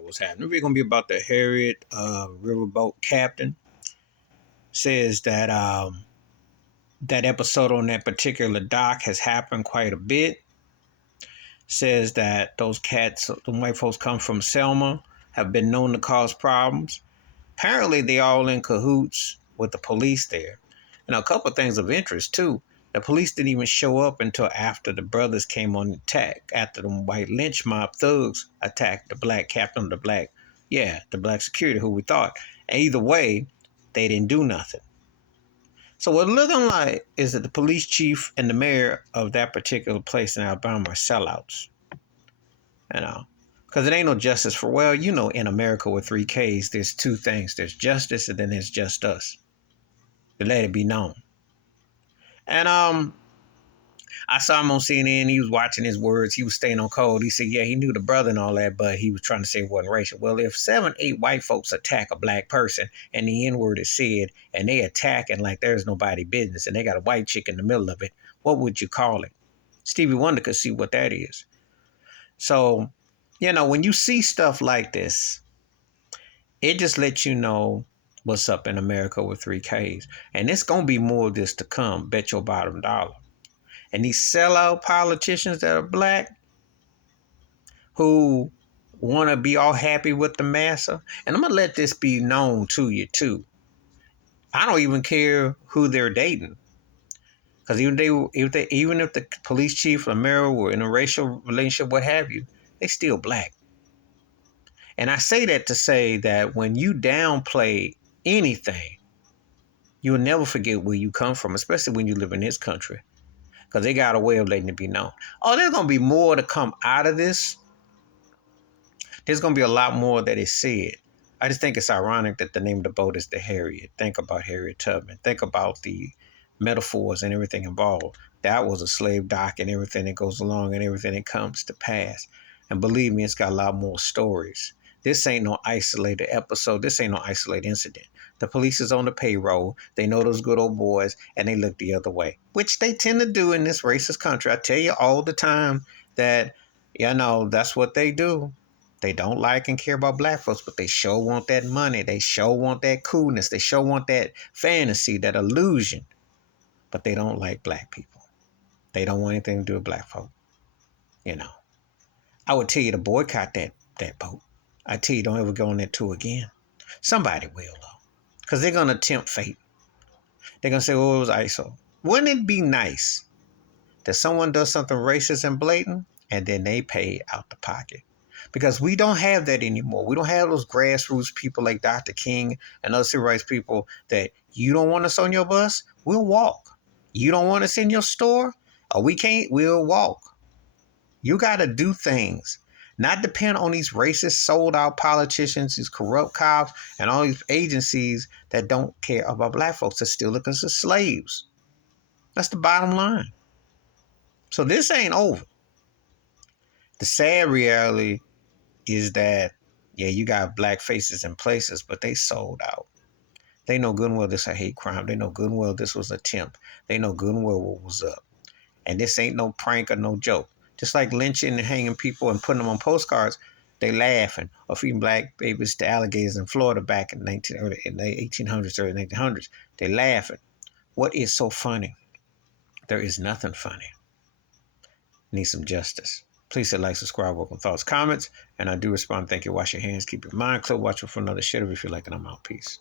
exactly what's happening. We're going to be about the Harriet riverboat captain. Says that that episode on that particular dock has happened quite a bit. Says that those cats, the white folks come from Selma, have been known to cause problems. Apparently, they all in cahoots with the police there. And a couple of things of interest too. The police didn't even show up until after the brothers came on attack, after the white lynch mob thugs attacked the black captain, the black security who we thought. And either way, they didn't do nothing. So what's looking like is that the police chief and the mayor of that particular place in Alabama are sellouts. You know, because it ain't no justice for, well, you know, in America with 3Ks, there's two things. There's justice and then there's just us. To let it be known. And I saw him on CNN. He was watching his words. He was staying on code. He said, yeah, he knew the brother and all that, but he was trying to say it wasn't racial. Well, if 7, 8 white folks attack a black person and the N-word is said and they attacking like there's nobody business and they got a white chick in the middle of it, what would you call it? Stevie Wonder could see what that is. So, you know, when you see stuff like this, it just lets you know what's up in America with 3Ks. And it's going to be more of this to come, bet your bottom dollar. And these sellout politicians that are black who want to be all happy with the massa. And I'm going to let this be known to you, too. I don't even care who they're dating. Because even if the police chief or mayor were in a racial relationship, what have you, they still black. And I say that to say that when you downplay anything, you'll never forget where you come from, especially when you live in this country. Because they got a way of letting it be known. Oh, there's going to be more to come out of this. There's going to be a lot more that is said. I just think it's ironic that the name of the boat is the Harriet. Think about Harriet Tubman. Think about the metaphors and everything involved. That was a slave dock and everything that goes along and everything that comes to pass. And believe me, it's got a lot more stories. This ain't no isolated episode. This ain't no isolated incident. The police is on the payroll. They know those good old boys, and they look the other way, which they tend to do in this racist country. I tell you all the time that, you know, that's what they do. They don't like and care about black folks, but they sure want that money. They sure want that coolness. They sure want that fantasy, that illusion. But they don't like black people. They don't want anything to do with black folk. You know, I would tell you to boycott that boat. I tell you, don't ever go on that tour again. Somebody will, though. Because they're going to tempt fate. They're going to say, oh, it was ISO. Wouldn't it be nice that someone does something racist and blatant and then they pay out the pocket? Because we don't have that anymore. We don't have those grassroots people like Dr. King and other civil rights people that you don't want us on your bus, we'll walk. You don't want us in your store, or we can't, we'll walk. You got to do things. Not depend on these racist, sold out politicians, these corrupt cops, and all these agencies that don't care about black folks that still look at us as slaves. That's the bottom line. So this ain't over. The sad reality is that, yeah, you got black faces in places, but they sold out. They know good and well this a hate crime. They know good and well this was an attempt. They know good and well what was up. And this ain't no prank or no joke. Just like lynching and hanging people and putting them on postcards, they laughing. Or feeding black babies to alligators in Florida back in the 1800s, early 1900s. They laughing. What is so funny? There is nothing funny. Need some justice. Please hit like, subscribe, welcome thoughts, comments. And I do respond. Thank you. Wash your hands. Keep your mind clear. Watch for another shit. If you like it, I'm out. Peace.